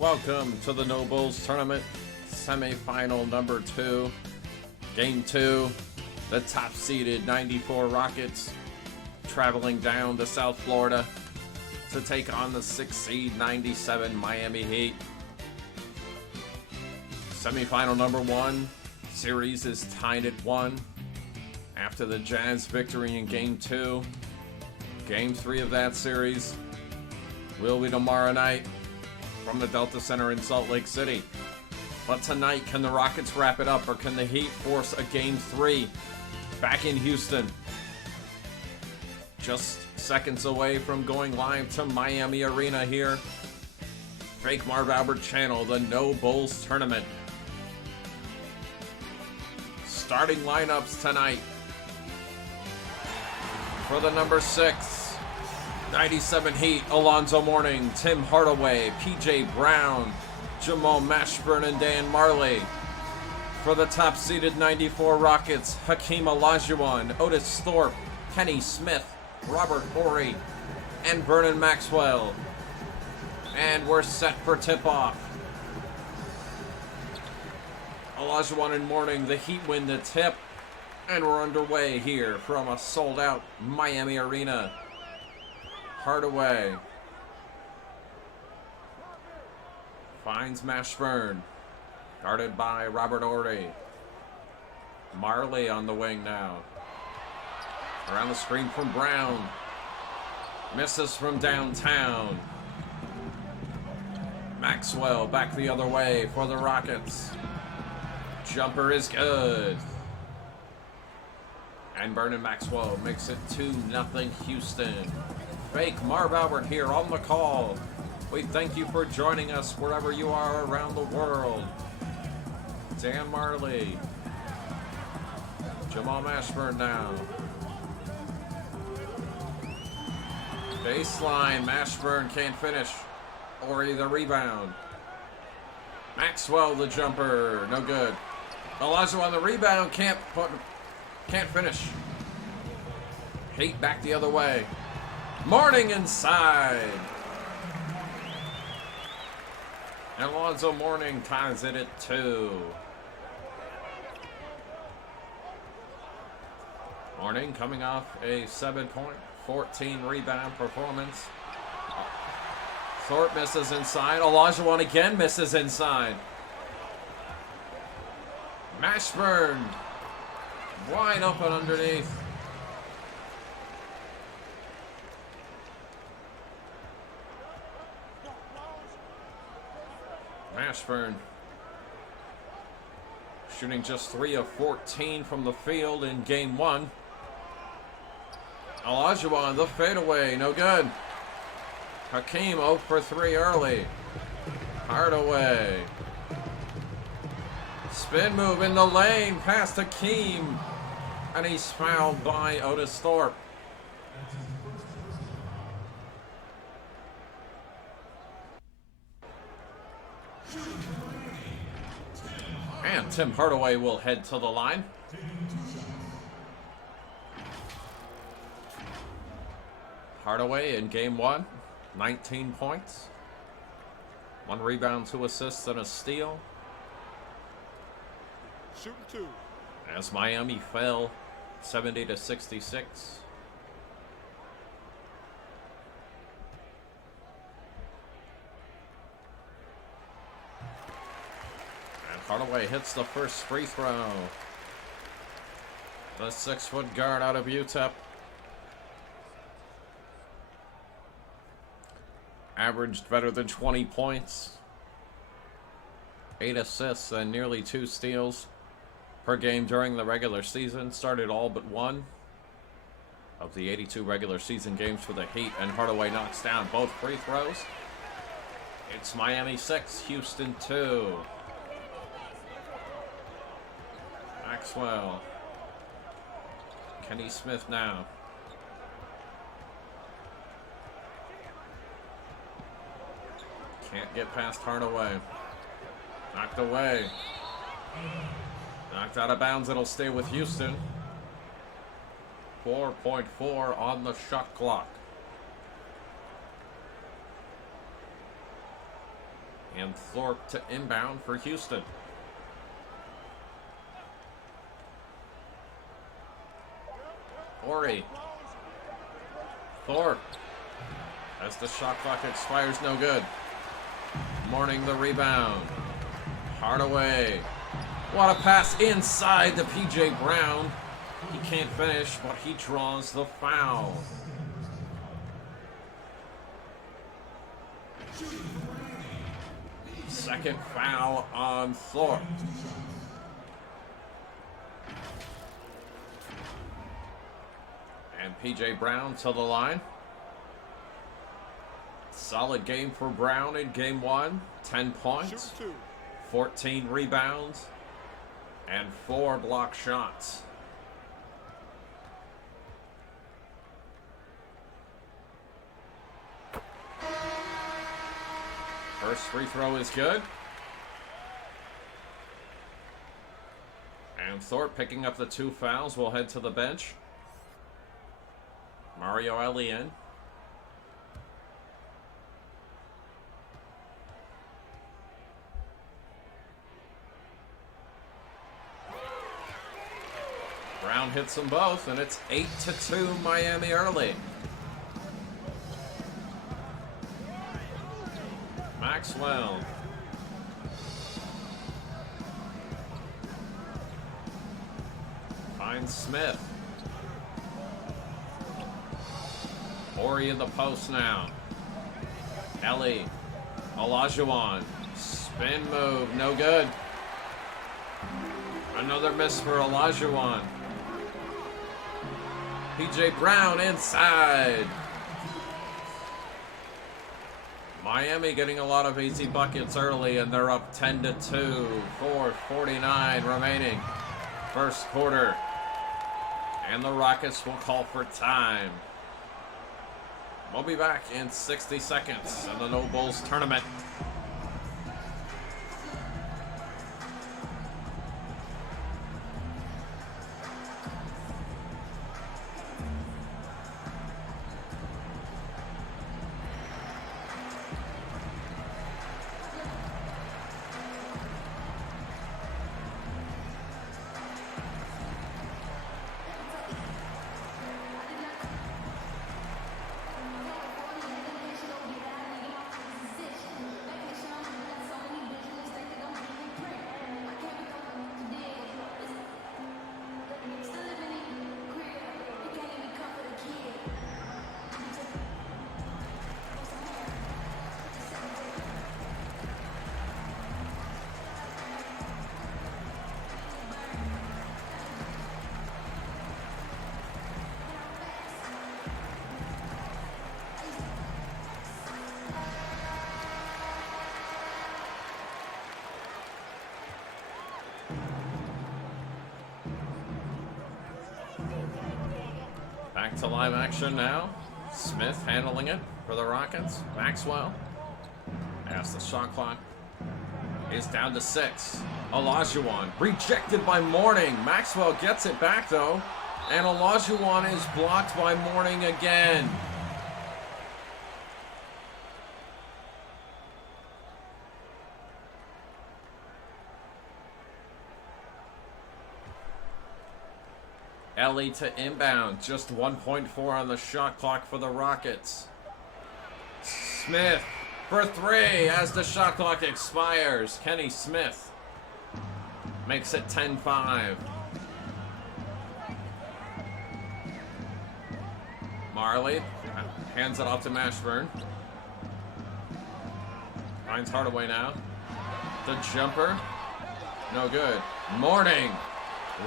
Welcome to the No Bulls Tournament, Semifinal number 2, Game 2. The top-seeded 94 Rockets traveling down to South Florida to take on the 6-seed 97 Miami Heat. Semifinal number 1, series is tied at 1 after the Jazz victory in Game 2. Game 3 of that series will be tomorrow night from the Delta Center in Salt Lake City. But tonight, can the Rockets wrap it up, or can the Heat force a Game 3 back in Houston? Just seconds away from going live to Miami Arena here. Fake Marv Albert channel, the No Bulls Tournament. Starting lineups tonight. For the number 6, 97 Heat, Alonzo Mourning, Tim Hardaway, PJ Brown, Jamal Mashburn, and Dan Marley. For the top-seeded 94 Rockets, Hakeem Olajuwon, Otis Thorpe, Kenny Smith, Robert Horry, and Vernon Maxwell. And we're set for tip-off. Olajuwon and Mourning, the Heat win the tip. And we're underway here from a sold-out Miami Arena. Hardaway finds Mashburn, guarded by Robert Horry. Marley on the wing now. Around the screen from Brown. Misses from downtown. Maxwell back the other way for the Rockets. Jumper is good. And Vernon Maxwell makes it 2-0 Houston. Fake Marv Albert here on the call. We thank you for joining us wherever you are around the world. Dan Marley. Jamal Mashburn now. Baseline, Mashburn can't finish. Horry the rebound. Maxwell the jumper, no good. Olajuwon on the rebound, can't finish. Heat back the other way. Mourning inside. And Alonzo Mourning ties it at 2. Mourning coming off a 7-point, 14-rebound performance. Thorpe misses inside. Olajuwon again misses inside. Mashburn wide open underneath. Mashburn shooting just 3 of 14 from the field in Game 1. Olajuwon, the fadeaway, no good. Hakeem 0 for 3 early. Hardaway. Spin move in the lane past Hakeem. And he's fouled by Otis Thorpe. And Tim Hardaway will head to the line. Hardaway in Game 1, 19 points. 1 rebound, 2 assists, and a steal. Shooting 2. As Miami fell 70-66. Hardaway hits the first free throw. The 6-foot guard out of UTEP. Averaged better than 20 points. 8 assists and nearly 2 steals per game during the regular season. Started all but 1 of the 82 regular season games for the Heat. And Hardaway knocks down both free throws. It's Miami 6, Houston 2. Maxwell. Kenny Smith now. Can't get past Hardaway. Knocked away. Knocked out of bounds. It'll stay with Houston. 4.4 on the shot clock. And Thorpe to inbound for Houston. Ori. Thorpe. As the shot clock expires, no good. Mourning the rebound. Hardaway. What a pass inside to P.J. Brown. He can't finish, but he draws the foul. Second foul on Thorpe. And P.J. Brown to the line. Solid game for Brown in game one. 10 points, 14 rebounds, and 4 block shots. First free throw is good. And Thorpe picking up the 2 fouls will head to the bench. Mario Ellie in. Brown hits them both, and it's 8-2 Miami early. Maxwell. Finds Smith. Ori in the post now. Ellie. Olajuwon. Spin move. No good. Another miss for Olajuwon. P.J. Brown inside. Miami getting a lot of easy buckets early, and they're up 10-2. 4:49 remaining. First quarter. And the Rockets will call for time. We'll be back in 60 seconds in the No Bulls tournament. Back to live action now. Smith handling it for the Rockets. Maxwell, as the shot clock is down to 6. Olajuwon rejected by Mourning. Maxwell gets it back though, and Olajuwon is blocked by Mourning again. Ellie to inbound. Just 1.4 on the shot clock for the Rockets. Smith for 3 as the shot clock expires. Kenny Smith makes it 10-5. Marley hands it off to Mashburn. Finds Hardaway now. The jumper. No good. Mourning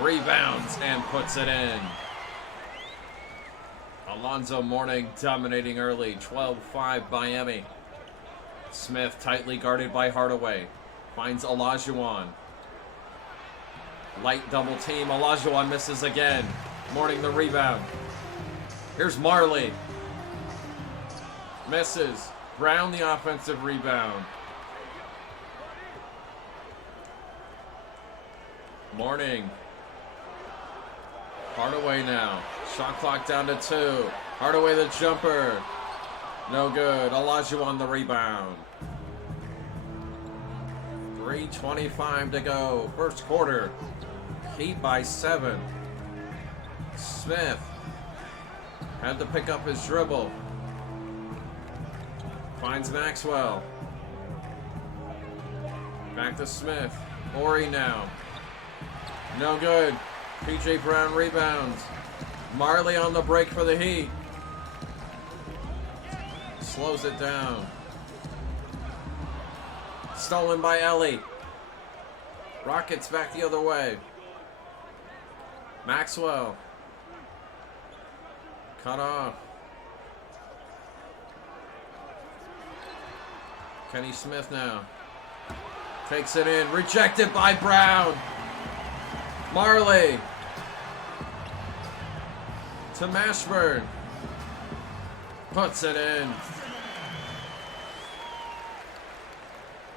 rebounds and puts it in. Alonzo Mourning dominating early. 12-5 Miami. Smith tightly guarded by Hardaway. Finds Olajuwon. Light double team. Olajuwon misses again. Mourning the rebound. Here's Marley. Misses. Brown the offensive rebound. Mourning. Hardaway now. Shot clock down to 2. Hardaway the jumper. No good. Olajuwon the rebound. 3:25 to go. First quarter. Heat by 7. Smith had to pick up his dribble. Finds Maxwell. Back to Smith. Ori now. No good. PJ Brown rebounds. Marley on the break for the Heat. Slows it down. Stolen by Ellie. Rockets back the other way. Maxwell. Cut off. Kenny Smith now. Takes it in. Rejected by Brown. Marley. To Mashburn. Puts it in.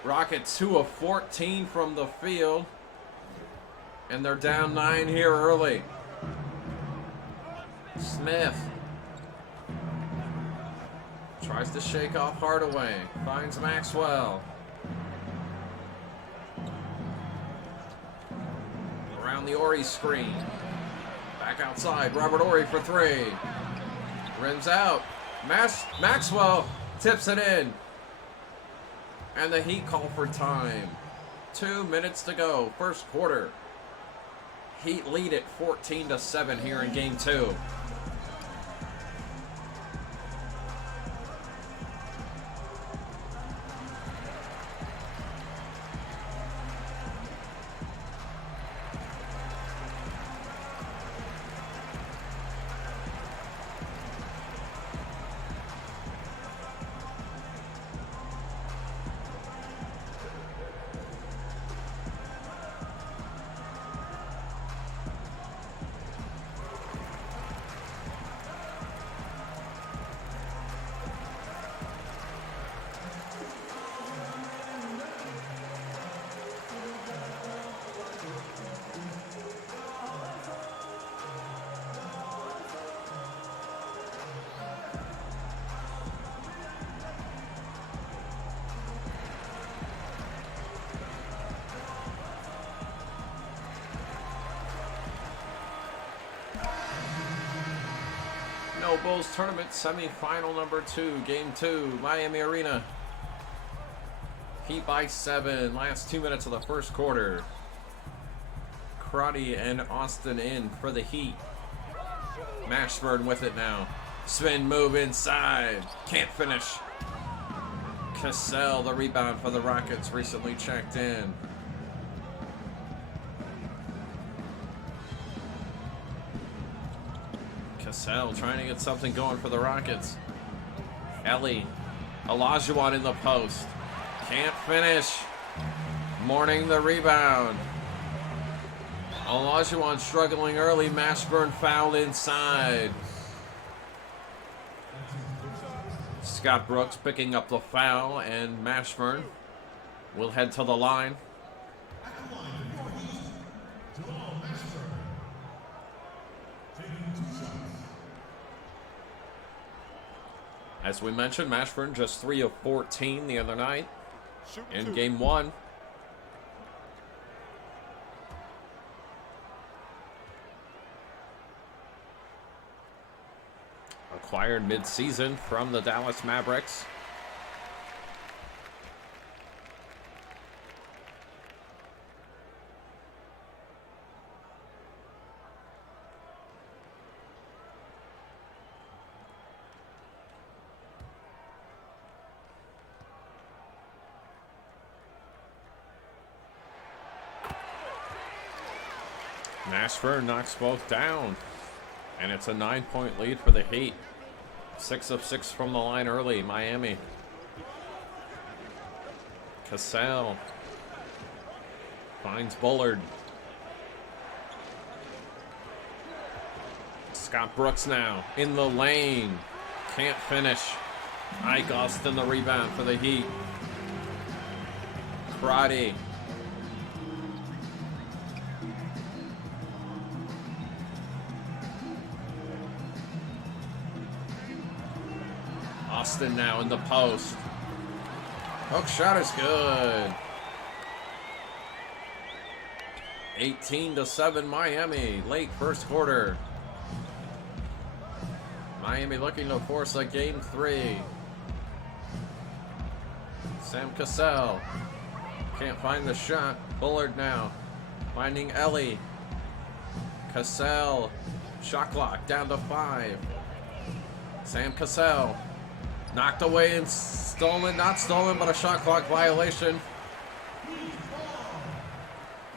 Rockets 2 of 14 from the field. And they're down 9 here early. Smith. Tries to shake off Hardaway. Finds Maxwell. Around the Ori screen. Back outside. Robert Ori for 3. Rims out. Maxwell tips it in. And the Heat call for time. 2 minutes to go. First quarter. Heat lead at 14-7 here in game 2. Bulls Tournament Semifinal number 2, Game 2, Miami Arena. Heat by 7. Last 2 minutes of the first quarter. Crotty and Austin in for the Heat. Mashburn with it now. Spin move inside. Can't finish. Cassell, the rebound for the Rockets, recently checked in. Cassell trying to get something going for the Rockets. Ellie. Olajuwon in the post. Can't finish. Mourning the rebound. Olajuwon struggling early. Mashburn fouled inside. Scott Brooks picking up the foul, and Mashburn will head to the line. As we mentioned, Mashburn just 3 of 14 the other night in game 1. Acquired mid-season from the Dallas Mavericks. Mashburn knocks both down, and it's a 9-point lead for the Heat. 6 of 6 from the line early, Miami. Cassell finds Bullard. Scott Brooks now in the lane. Can't finish. Ike Austin the rebound for the Heat. Crotty. Austin now in the post. Hook shot is good. 18-7 Miami, late first quarter. Miami looking to force a game 3. Sam Cassell can't find the shot. Bullard now finding Ellie. Cassell, shot clock down to 5. Sam Cassell knocked away and stolen, not stolen, but a shot clock violation.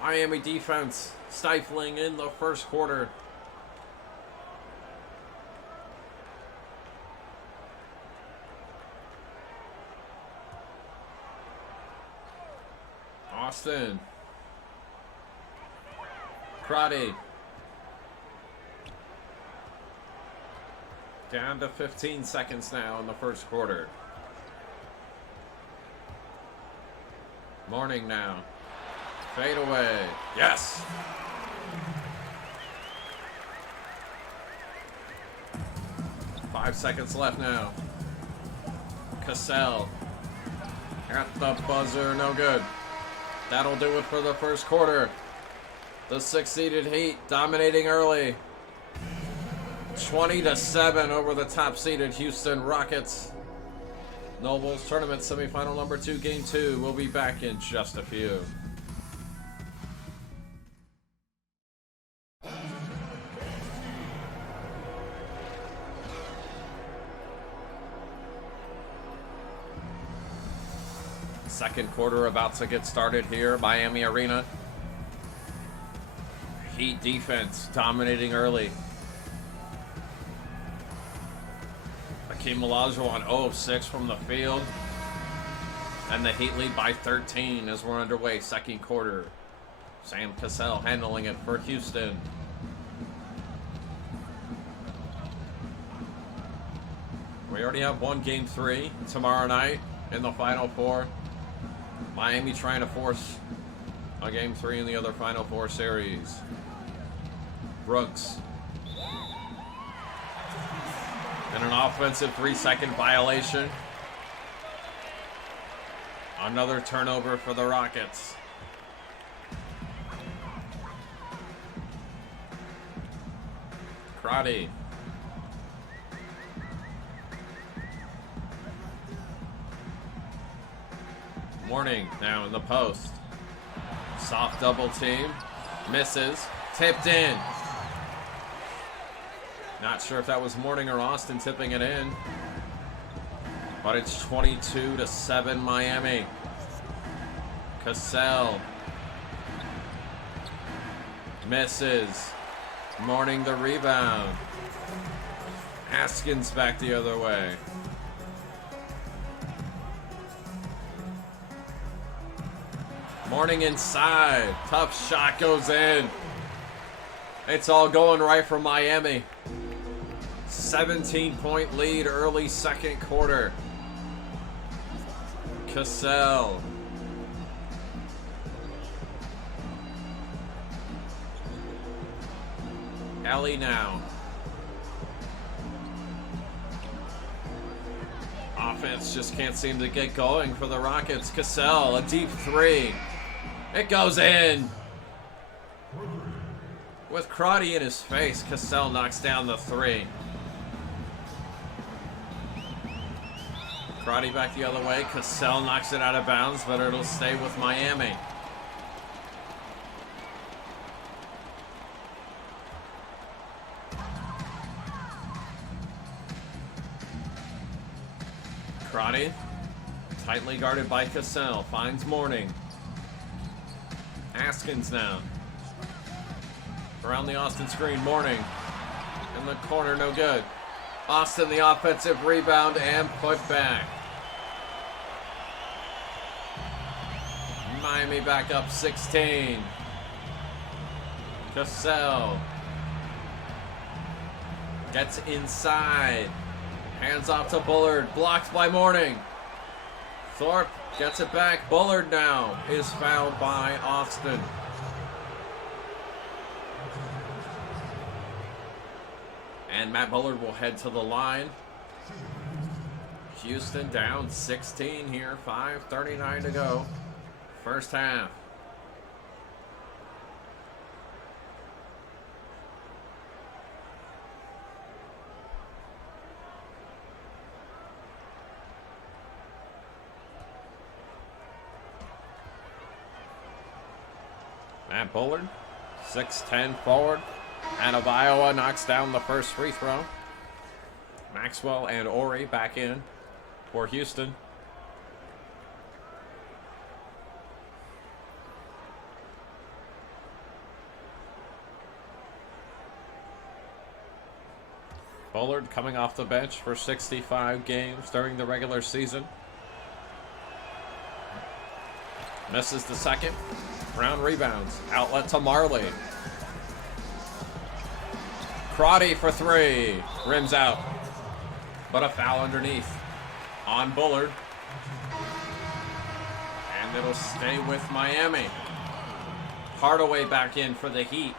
Miami defense stifling in the first quarter. Austin. Crotty. Down to 15 seconds now in the first quarter. Morning now. Fade away. Yes! Five seconds left now. Cassell at the buzzer, no good. That'll do it for the first quarter. The 6-seeded Heat dominating early. 20-7 over the top-seeded Houston Rockets. Nobles Tournament Semifinal number 2, Game 2. We'll be back in just a few. Second quarter about to get started here, Miami Arena. Heat defense dominating early. Hakeem Olajuwon 0-6 from the field. And the Heat lead by 13 as we're underway, second quarter. Sam Cassell handling it for Houston. We already have one Game 3 tomorrow night in the Final Four. Miami trying to force a Game 3 in the other Final Four series. Brooks. And an offensive 3-second violation. Another turnover for the Rockets. Crotty. Morning now in the post. Soft double team. Misses. Tipped in. Not sure if that was Morning or Austin tipping it in. But it's 22-7 Miami. Cassell. Misses. Morning the rebound. Haskins back the other way. Morning inside. Tough shot goes in. It's all going right for Miami. 17-point lead early second quarter. Cassell. Ellie now. Offense just can't seem to get going for the Rockets. Cassell, a deep 3. It goes in. With Crotty in his face, Cassell knocks down the 3. Crotty back the other way. Cassell knocks it out of bounds, but it'll stay with Miami. Crotty, tightly guarded by Cassell, finds Morning. Haskins now. Around the Austin screen, Morning. In the corner, no good. Austin the offensive rebound and put back. Miami back up 16. Cassell gets inside. Hands off to Bullard. Blocked by Morning. Thorpe gets it back. Bullard now is fouled by Austin. And Matt Bullard will head to the line. Houston down 16 here. 5:39 to go. First half. Matt Bullard, 6'10" forward, out of Iowa, knocks down the first free throw. Maxwell and Ori back in for Houston. Bullard coming off the bench for 65 games during the regular season. Misses the second. Brown rebounds. Outlet to Marley. Crotty for three. Rims out. But a foul underneath on Bullard. And it'll stay with Miami. Hardaway back in for the Heat.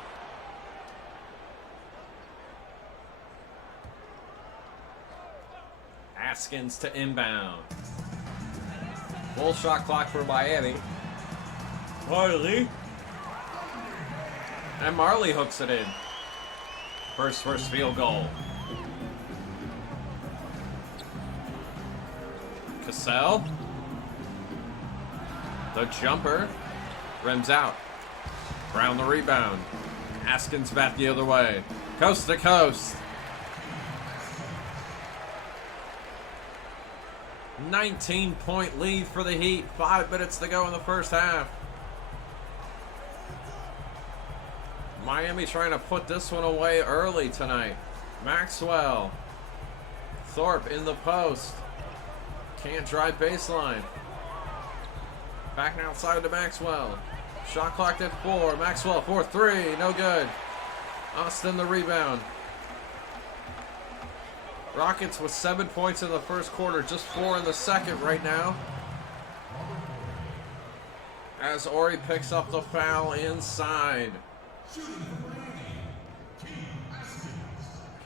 Haskins to inbound. Full shot clock for Miami. Marley. And Marley hooks it in. First field goal. Cassell. The jumper. Rims out. Brown the rebound. Haskins back the other way. Coast to coast. 19-point lead for the Heat. 5 minutes to go in the first half. Miami trying to put this one away early tonight. Maxwell. Thorpe in the post. Can't drive baseline. Back outside to Maxwell. Shot clocked at 4. Maxwell 4-3. No good. Austin the rebound. Rockets with 7 points in the first quarter, just 4 in the second right now. As Ori picks up the foul inside.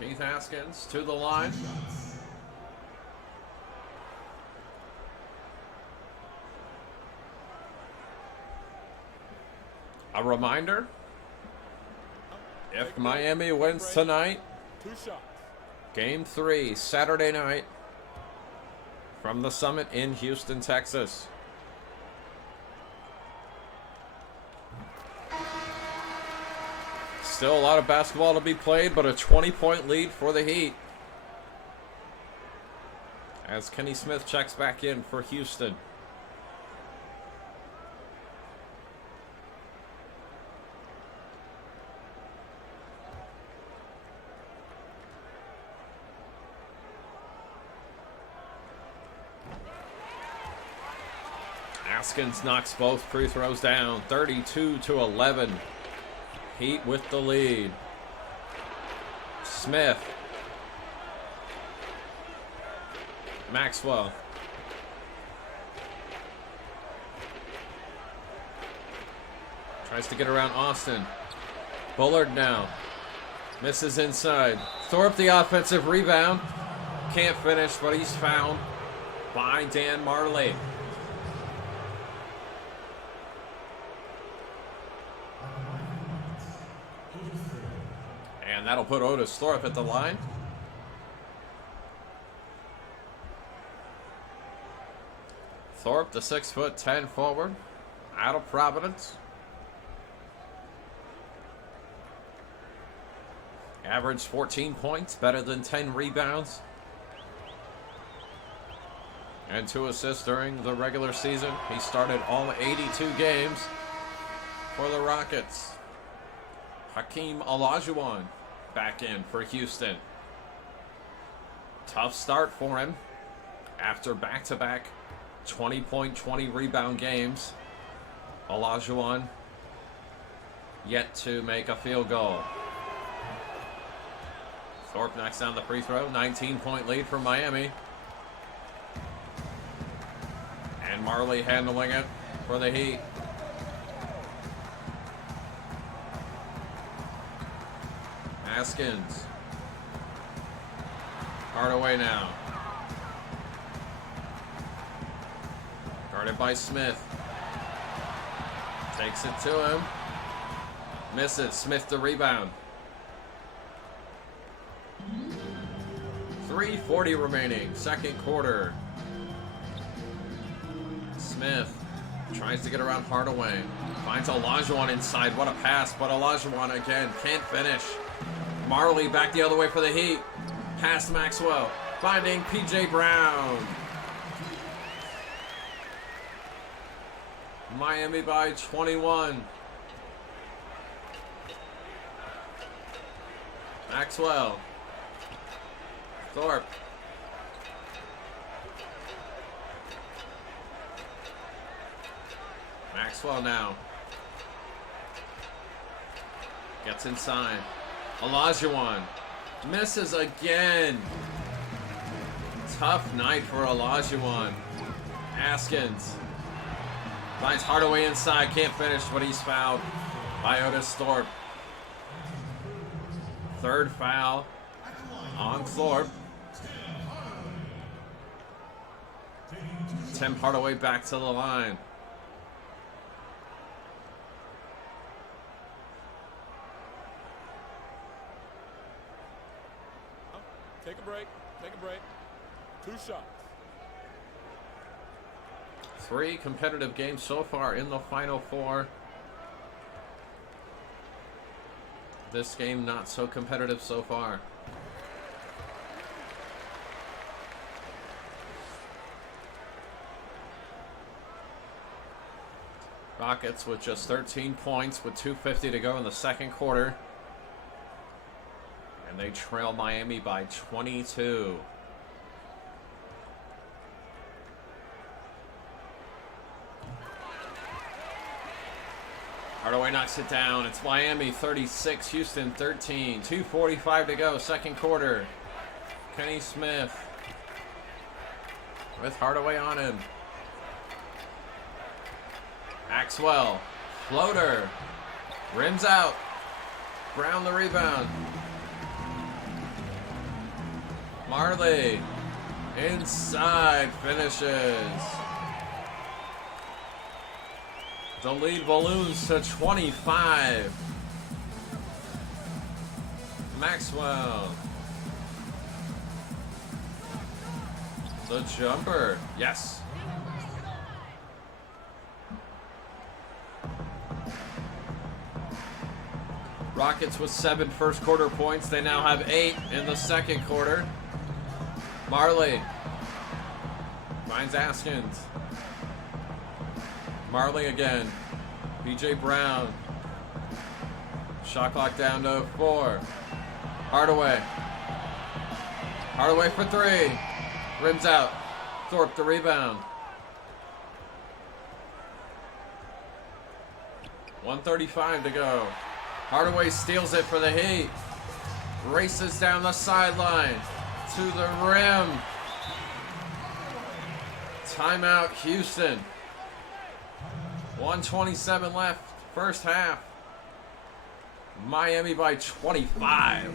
Keith Haskins to the line. A reminder, if Miami wins tonight, Game 3, Saturday night, from the Summit in Houston, Texas. Still a lot of basketball to be played, but a 20-point lead for the Heat. As Kenny Smith checks back in for Houston. Haskins knocks both free throws down. 32-11. Heat with the lead. Smith. Maxwell. Tries to get around Austin. Bullard now. Misses inside. Thorpe the offensive rebound. Can't finish, but he's fouled by Dan Marley. And that'll put Otis Thorpe at the line. Thorpe, the 6'10" forward, out of Providence. Averaged 14 points, better than 10 rebounds. And 2 assists during the regular season. He started all 82 games for the Rockets. Hakeem Olajuwon back in for Houston. Tough start for him after back-to-back 20-point, 20-rebound games. Olajuwon yet to make a field goal. Thorpe knocks down the free throw. 19-point lead for Miami. And Marley handling it for the Heat. Haskins. Hardaway now. Guarded by Smith. Takes it to him. Misses. Smith the rebound. 3:40 remaining. Second quarter. Smith. Tries to get around Hardaway. Finds Olajuwon inside. What a pass. But Olajuwon again can't finish. Marley back the other way for the Heat. Past Maxwell. Finding PJ Brown. Miami by 21. Maxwell. Thorpe. Maxwell now. Gets inside. Olajuwon. Misses again. Tough night for Olajuwon. Askins. Finds Hardaway inside. Can't finish, but he's fouled by Otis Thorpe. Third foul on Thorpe. Tim Hardaway back to the line. Take a break. Take a break. 2 shots. 3 competitive games so far in the Final Four. This game not so competitive so far. Rockets with just 13 points with 2:50 to go in the second quarter. And they trail Miami by 22. Hardaway knocks it down. It's Miami 36, Houston 13. 2:45 to go, second quarter. Kenny Smith with Hardaway on him. Maxwell, floater, rims out. Brown the rebound. Marley, inside, finishes. The lead balloons to 25. Maxwell. The jumper. Yes. Rockets with 7 first quarter points. They now have 8 in the second quarter. Marley finds Askins. Marley again. PJ Brown. Shot clock down to 4. Hardaway. Hardaway for 3. Rims out. Thorpe the rebound. 1:35 to go. Hardaway steals it for the Heat. Races down the sideline to the rim. Timeout, Houston. 1:27 left, first half. Miami by 25.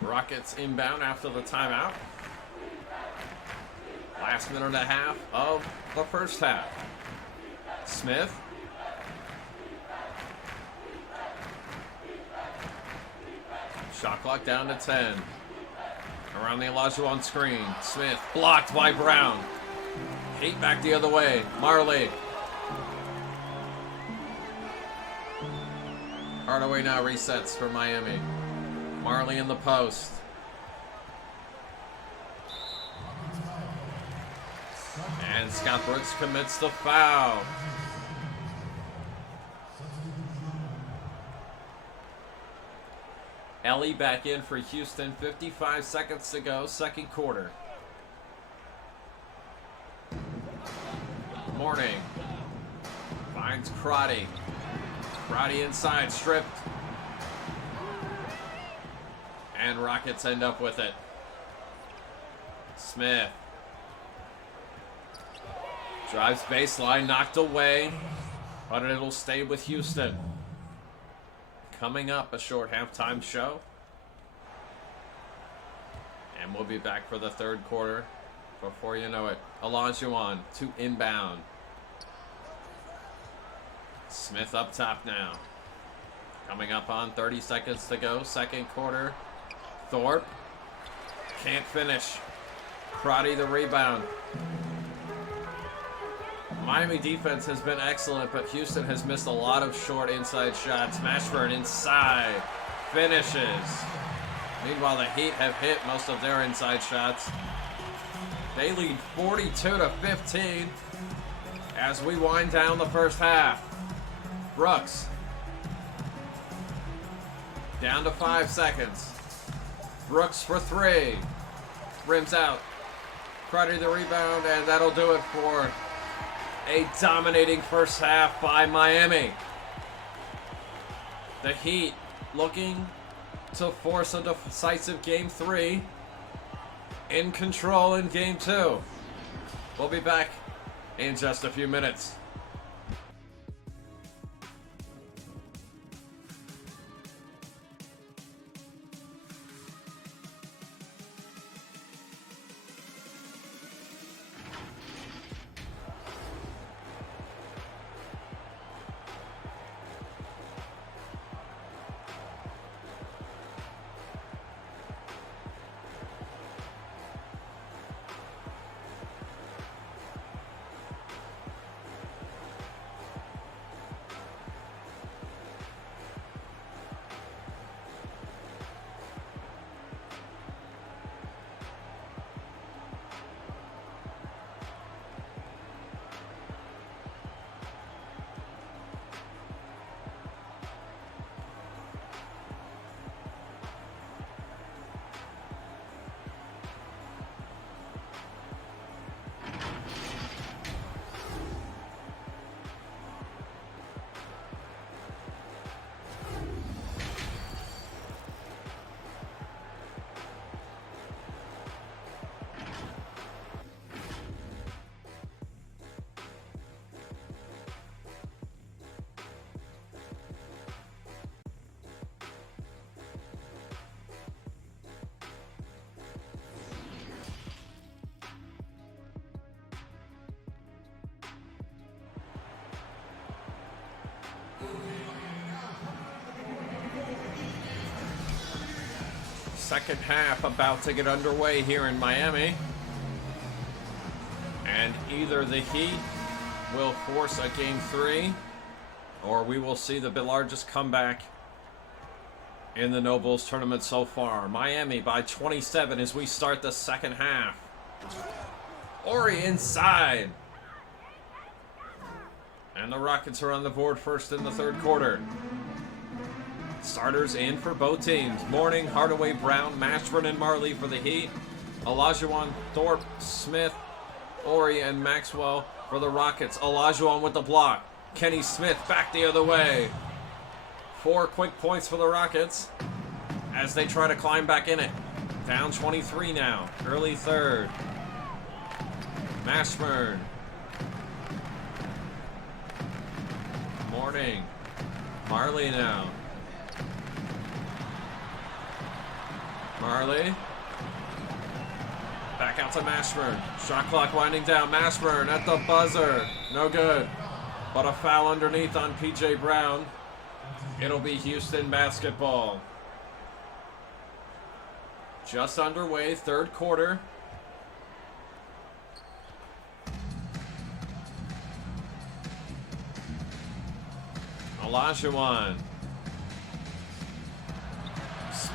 Rockets inbound after the timeout. Last minute and a half of the first half. Smith. Shot clock down to 10. Around the Olajuwon screen. Smith blocked by Brown. Heat back the other way. Marley. Hardaway now resets for Miami. Marley in the post. And Scott Brooks commits the foul. Ellie back in for Houston. 55 seconds to go, second quarter. Morning. Finds Crotty. Crotty inside, stripped. And Rockets end up with it. Smith. Drives baseline, knocked away. But it'll stay with Houston. Coming up, a short halftime show. And we'll be back for the third quarter. Before you know it, Olajuwon to inbound. Smith up top now. Coming up on 30 seconds to go, second quarter. Thorpe can't finish. Crotty the rebound. Miami defense has been excellent, but Houston has missed a lot of short inside shots. Mashburn inside. Finishes. Meanwhile, the Heat have hit most of their inside shots. They lead 42-15 as we wind down the first half. Brooks. Down to 5 seconds. Brooks for three. Rims out. Crotty the rebound, and that'll do it for a dominating first half by Miami. The Heat looking to force a decisive game 3. In control in game 2. We'll be back in just a few minutes. Second half about to get underway here in Miami. And either the Heat will force a game 3, or we will see the largest comeback in the No Bulls tournament so far. Miami by 27 as we start the second half. Ori inside. And the Rockets are on the board first in the third quarter. Starters in for both teams. Morning, Hardaway, Brown, Mashburn, and Marley for the Heat. Olajuwon, Thorpe, Smith, Ori, and Maxwell for the Rockets. Olajuwon with the block. Kenny Smith back the other way. 4 quick points for the Rockets as they try to climb back in it. Down 23 now. Early third. Mashburn. Morning. Marley now. Marley. Back out to Mashburn. Shot clock winding down. Mashburn at the buzzer. No good. But a foul underneath on P.J. Brown. It'll be Houston basketball. Just underway, third quarter. Olajuwon.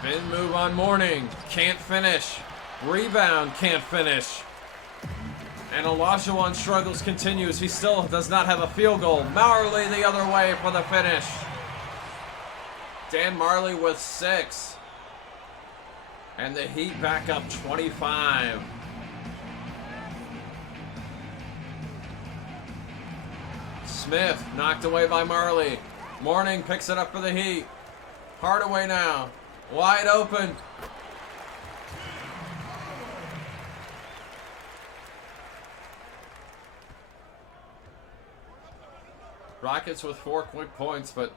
Spin move on Morning. Can't finish. Rebound, can't finish. And Olajuwon struggles continues. He still does not have a field goal. Marley the other way for the finish. Dan Marley with 6. And the Heat back up 25. Smith knocked away by Marley. Mourning picks it up for the Heat. Hardaway now. Wide open. Rockets with 4 quick points, but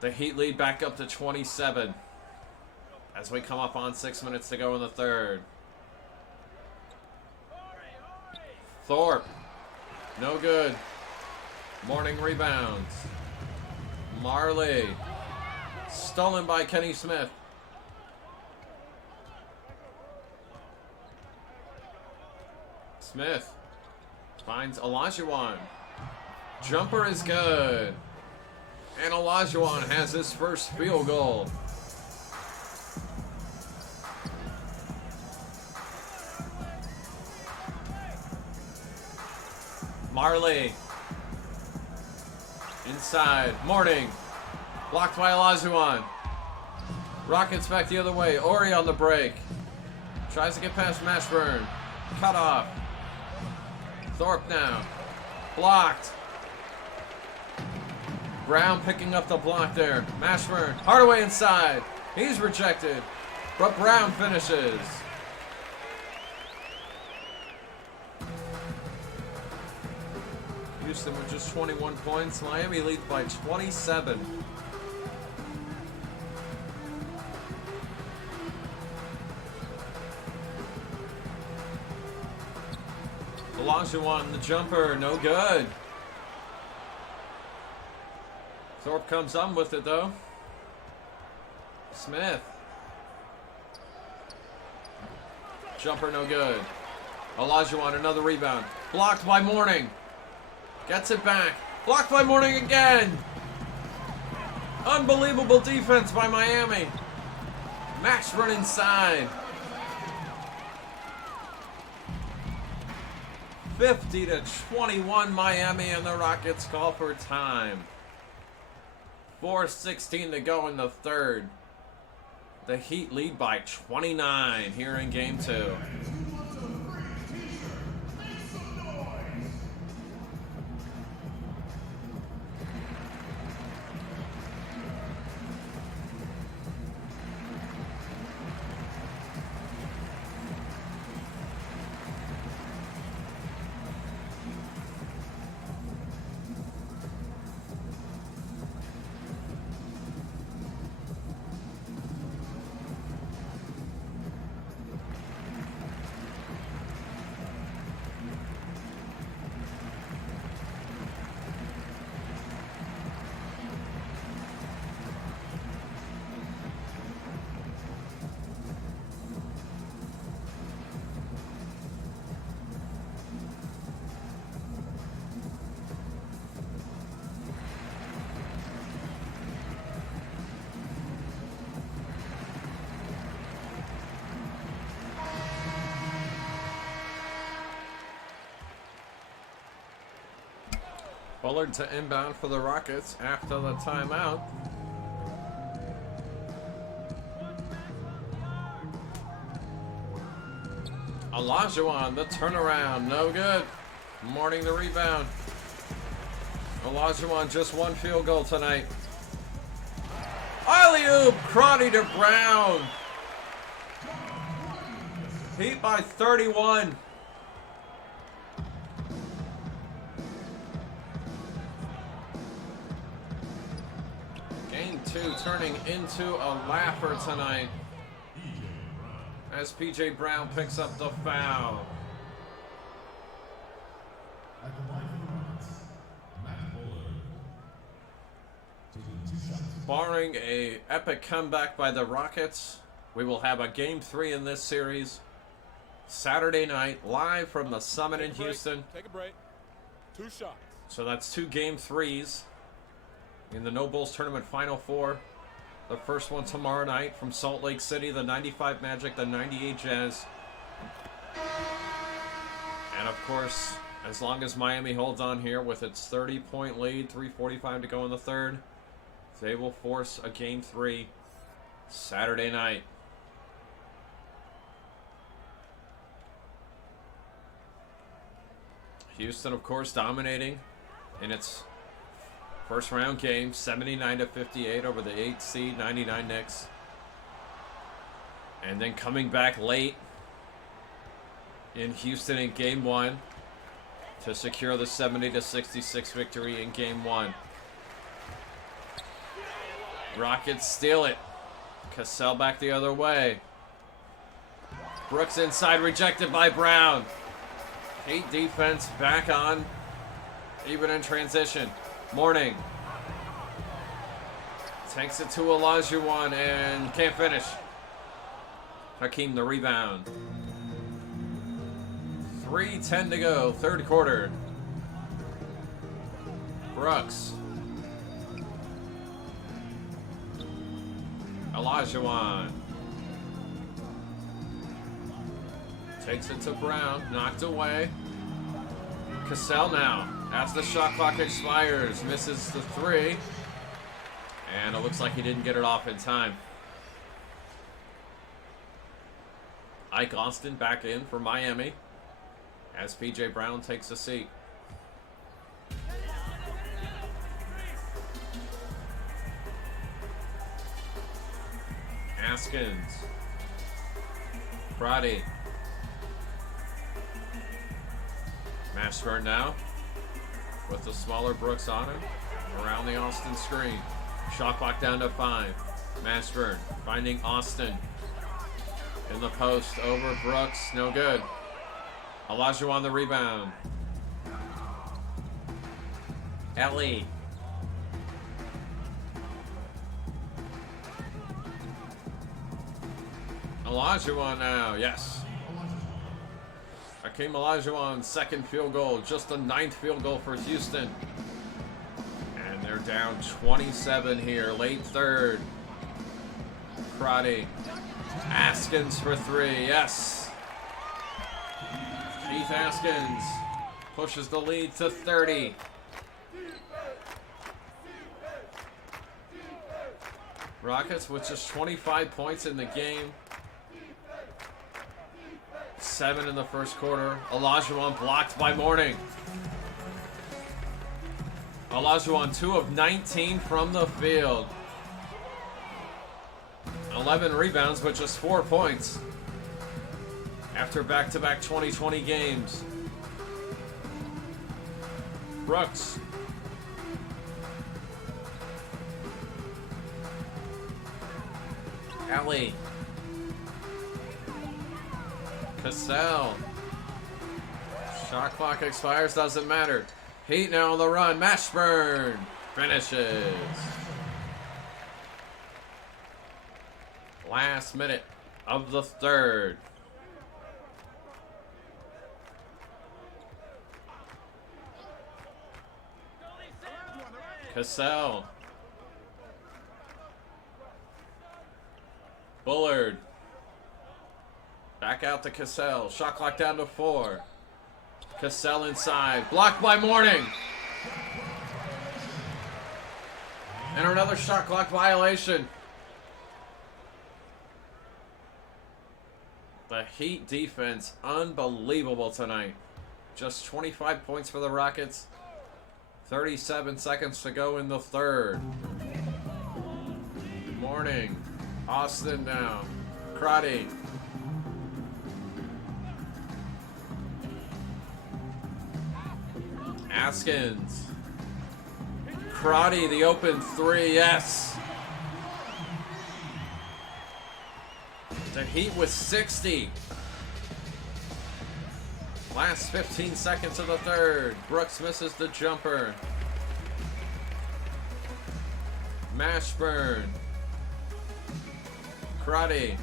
the Heat lead back up to 27 as we come up on 6 minutes to go in the third. Thorpe, no good. Mourning rebounds. Marley, stolen by Kenny Smith. Smith finds Olajuwon. Jumper is good. And Olajuwon has his first field goal. Marley. Inside. Mourning. Blocked by Olajuwon. Rockets back the other way. Ori on the break. Tries to get past Mashburn. Cut off. Thorpe now. Blocked. Brown picking up the block there. Mashburn. Hardaway inside. He's rejected. But Brown finishes. Houston with just 21 points. Miami leads by 27. Olajuwon, the jumper, no good. Thorpe comes on with it though. Smith. Jumper, no good. Olajuwon, another rebound. Blocked by Mourning. Gets it back. Blocked by Mourning again. Unbelievable defense by Miami. Mashburn inside. 50-21 Miami, and the Rockets call for time. 4:16 to go in the third. The Heat lead by 29 here in game 2. Bullard to inbound for the Rockets after the timeout. Olajuwon, the turnaround, no good. Mourning the rebound. Olajuwon just one field goal tonight. Alley-oop, Crotty to Brown. Heat by 31. Game 2 turning into a laugher tonight as P.J. Brown picks up the foul. Barring a epic comeback by the Rockets, we will have a Game 3 in this series Saturday night, live from the Summit in Houston. Take a break. 2 shots. So that's 2 Game 3s in the No Bulls Tournament Final Four. The first one tomorrow night from Salt Lake City, the 95 Magic, the 98 Jazz. And of course, as long as Miami holds on here with its 30-point lead, 3:45 to go in the third, they will force a Game 3 Saturday night. Houston, of course, dominating in its first round game, 79-58 over the 8th seed 99 Knicks. And then coming back late in Houston in Game 1 to secure the 70-66 victory in Game 1. Rockets steal it. Cassell back the other way. Brooks inside, rejected by Brown. Heat defense back on, even in transition. Mourning takes it to Olajuwon and can't finish. Hakeem the rebound. 3:10 to go, third quarter. Brooks. Olajuwon. Takes it to Brown, knocked away. Cassell now, as the shot clock expires, misses the three. And it looks like he didn't get it off in time. Ike Austin back in for Miami as P.J. Brown takes a seat. Askins. Brady. Mashburn now with the smaller Brooks on him around the Austin screen. Shot clock down to 5. Mashburn finding Austin in the post over Brooks. No good. Olajuwon the rebound. Ellie. Olajuwon now. Yes. Hakeem Olajuwon's second field goal. Just the 9th field goal for Houston. And they're down 27 here. Late third. Crotty. Askins for 3. Yes. Keith Askins pushes the lead to 30. Rockets with just 25 points in the game. 7 in the first quarter. Olajuwon blocked by Mourning. Olajuwon 2 of 19 from the field. 11 rebounds, but just 4 points after back-to-back 2020 games. Brooks. Alley. Cassell. Shot clock expires, doesn't matter. Heat now on the run. Mashburn finishes. Last minute of the third. Cassell. Bullard. Back out to Cassell. Shot clock down to 4. Cassell inside. Blocked by Mourning. And another shot clock violation. The Heat defense, unbelievable tonight. Just 25 points for the Rockets. 37 seconds to go in the third. Mourning. Austin now. Crotty. Askins. Crotty, the open 3, yes. The Heat with 60. Last 15 seconds of the third. Brooks misses the jumper. Mashburn. Crotty.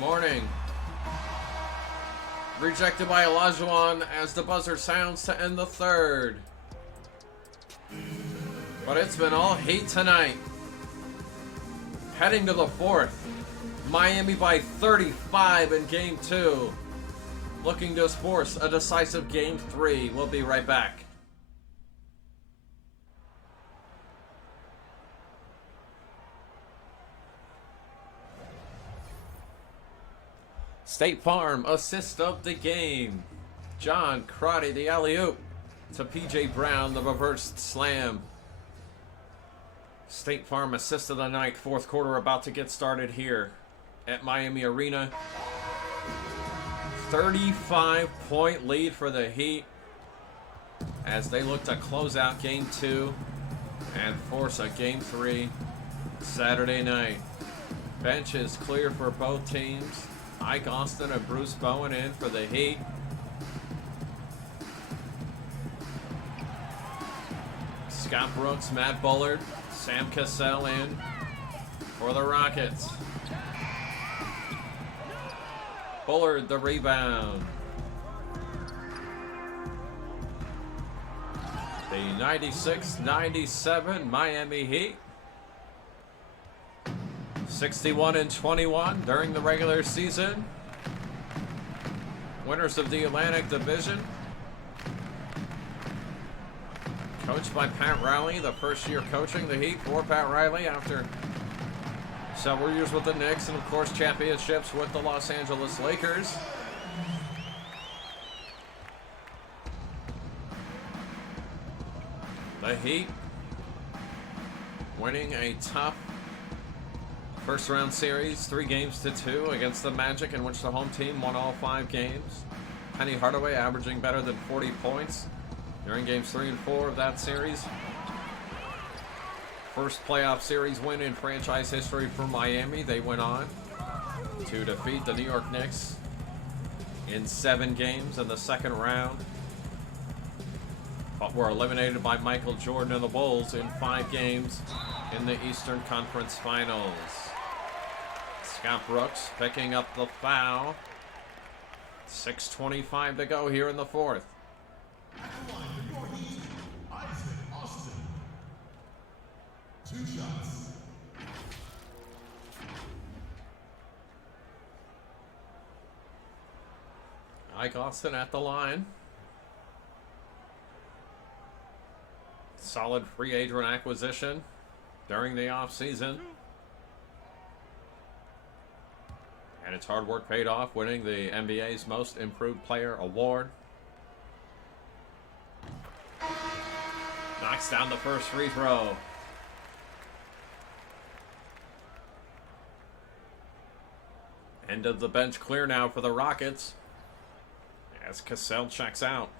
Mourning. Rejected by Olajuwon as the buzzer sounds to end the third. But it's been all Heat tonight. Heading to the fourth. Miami by 35 in Game 2. Looking to force a decisive Game 3. We'll be right back. State Farm, assist of the game. John Crotty, the alley-oop to PJ Brown, the reversed slam. State Farm assist of the night. Fourth quarter about to get started here at Miami Arena. 35-point lead for the Heat as they look to close out Game 2 and force a Game 3 Saturday night. Bench is clear for both teams. Ike Austin and Bruce Bowen in for the Heat. Scott Brooks, Matt Bullard, Sam Cassell in for the Rockets. Bullard the rebound. The 96-97 Miami Heat. 61-21 during the regular season. Winners of the Atlantic Division. Coached by Pat Riley, the first year coaching the Heat for Pat Riley after several years with the Knicks and, of course, championships with the Los Angeles Lakers. The Heat winning a tough first-round series, 3-2 against the Magic, in which the home team won all 5 games. Penny Hardaway averaging better than 40 points during Games 3 and 4 of that series. First playoff series win in franchise history for Miami. They went on to defeat the New York Knicks in 7 games in the second round, but were eliminated by Michael Jordan and the Bulls in 5 games in the Eastern Conference Finals. Scott Brooks picking up the foul. 6:25 to go here in the fourth. Two shots. Ike Austin at the line. Solid free agent acquisition during the offseason. And its hard work paid off, winning the NBA's Most Improved Player award. Knocks down the first free throw. End of the bench clear now for the Rockets as Cassell checks out.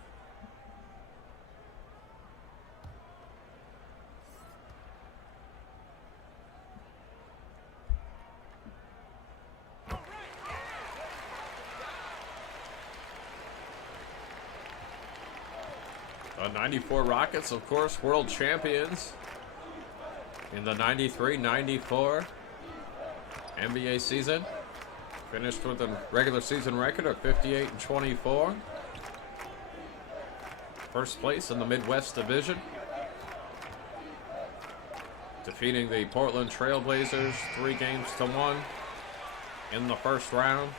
The 94 Rockets, of course, world champions in the 93-94 NBA season. Finished with a regular season record of 58-24. First place in the Midwest Division. Defeating the Portland Trailblazers 3-1 in the first round.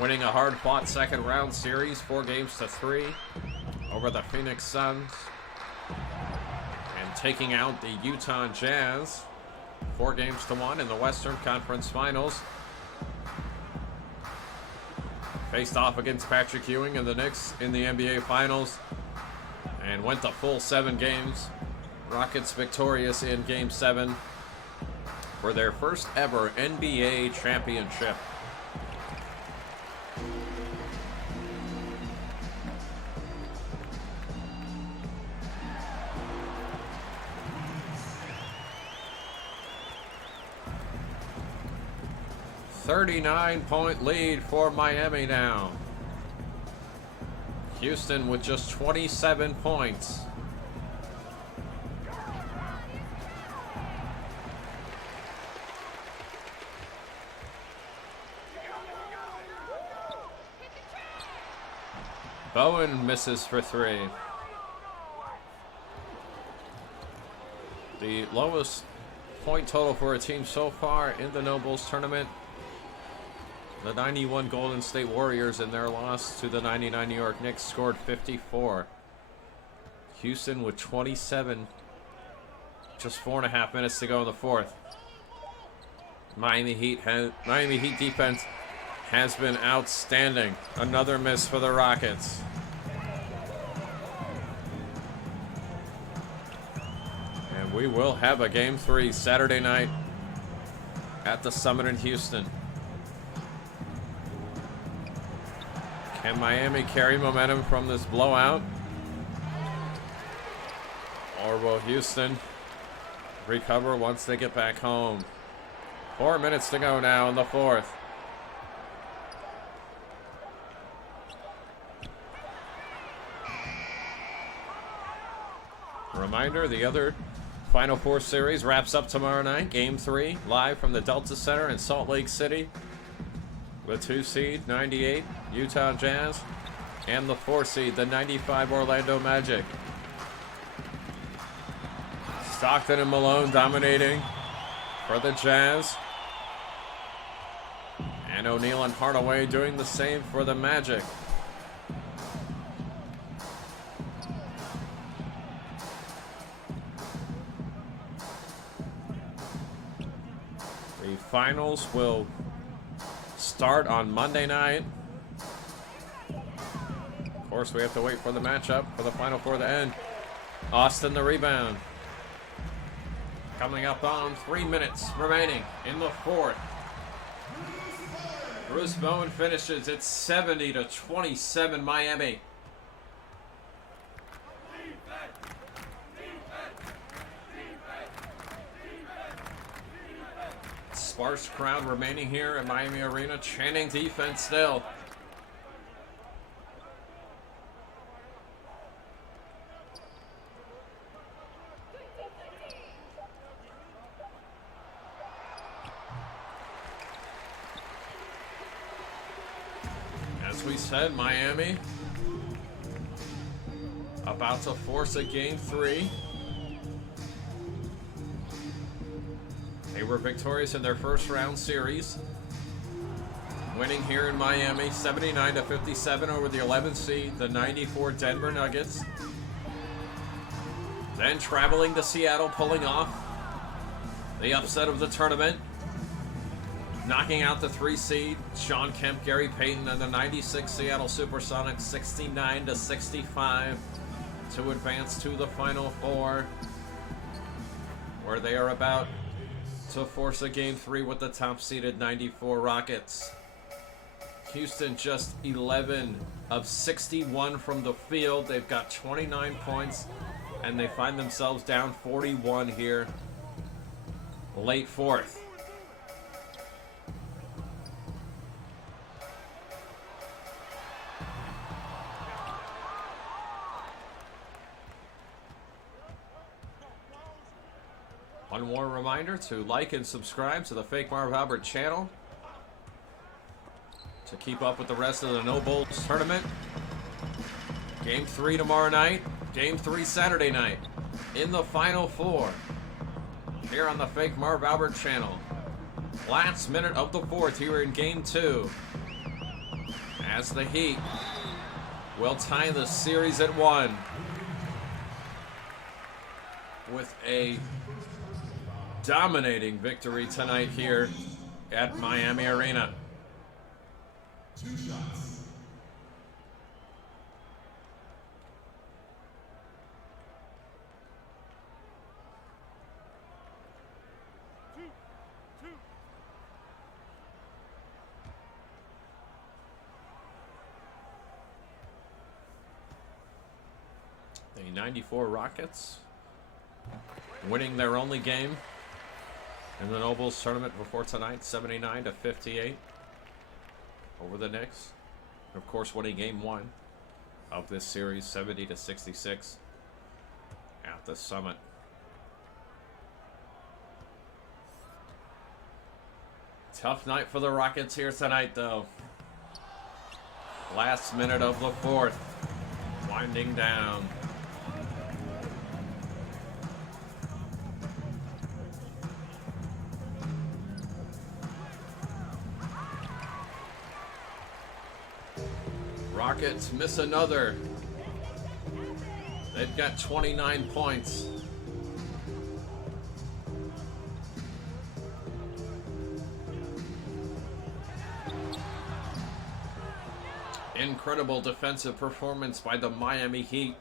Winning a hard-fought second round series 4-3 over the Phoenix Suns. And taking out the Utah Jazz 4-1 in the Western Conference Finals. Faced off against Patrick Ewing and the Knicks in the NBA Finals and went the full 7 games. Rockets victorious in Game 7 for their first ever NBA championship. .9-point lead for Miami now. Houston with just 27 points. Bowen misses for 3. The lowest point total for a team so far in the No Bulls tournament. The 91 Golden State Warriors in their loss to the 99 New York Knicks scored 54. Houston with 27. Just 4.5 minutes to go in the fourth. Miami Heat defense has been outstanding. Another miss for the Rockets. And we will have a Game 3 Saturday night at the Summit in Houston. Can Miami carry momentum from this blowout? Or will Houston recover once they get back home? 4 minutes to go now in the fourth. Reminder, the other Final Four series wraps up tomorrow night. Game 3, live from the Delta Center in Salt Lake City. The 2 seed, 98, Utah Jazz, and the 4 seed, the 95 Orlando Magic. Stockton and Malone dominating for the Jazz. And O'Neal and Hardaway doing the same for the Magic. The finals will start on Monday night. Of course, we have to wait for the matchup for the Final Four to end. Austin the rebound. Coming up on 3 minutes remaining in the fourth. Bruce Bowen finishes. It's 70-27 Miami. Sparse crowd remaining here at Miami Arena, chanting defense still. As we said, Miami about to force a Game 3. They were victorious in their first round series, winning here in Miami 79-57 over the 11th seed, the 94 Denver Nuggets. Then traveling to Seattle, pulling off the upset of the tournament, knocking out the 3 seed, Sean Kemp, Gary Payton, and the 96 Seattle Supersonics 69-65 to advance to the Final Four, where they are about to force a Game 3 with the top-seeded 94 Rockets. Houston just 11 of 61 from the field. They've got 29 points, and they find themselves down 41 here, late fourth. One more reminder to like and subscribe to the Fake Marv Albert channel to keep up with the rest of the No Bulls tournament. Game 3 tomorrow night, Game 3 Saturday night in the Final Four here on the Fake Marv Albert channel. Last minute of the fourth here in Game 2 as the Heat will tie the series at 1 with a dominating victory tonight here at Miami Arena. 2 shots. The 94 Rockets winning their only game in the No Bulls tournament before tonight, 79-58 over the Knicks. Of course, winning Game 1 of this series, 70-66 at the Summit. Tough night for the Rockets here tonight, though. Last minute of the fourth, winding down. Rockets miss another. They've got 29 points. Incredible defensive performance by the Miami Heat.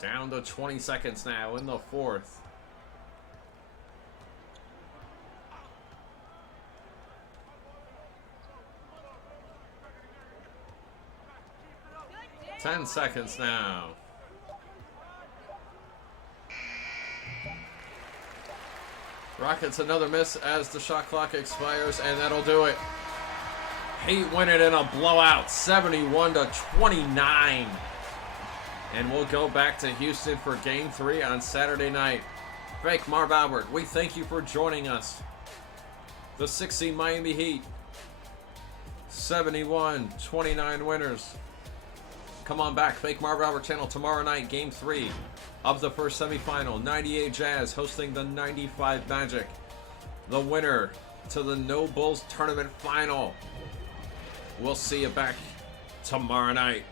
Down to 20 seconds now in the fourth. Ten seconds now. Rockets another miss as the shot clock expires, and that'll do it. Heat win it in a blowout, 71-29. And we'll go back to Houston for Game 3 on Saturday night. Fake Marv Albert, we thank you for joining us. The 6-seed Miami Heat, 71-29 winners. Come on back, Fake Marv Albert channel tomorrow night, Game 3 of the first semifinal. 98 Jazz hosting the 95 Magic. The winner to the No Bulls tournament final. We'll see you back tomorrow night.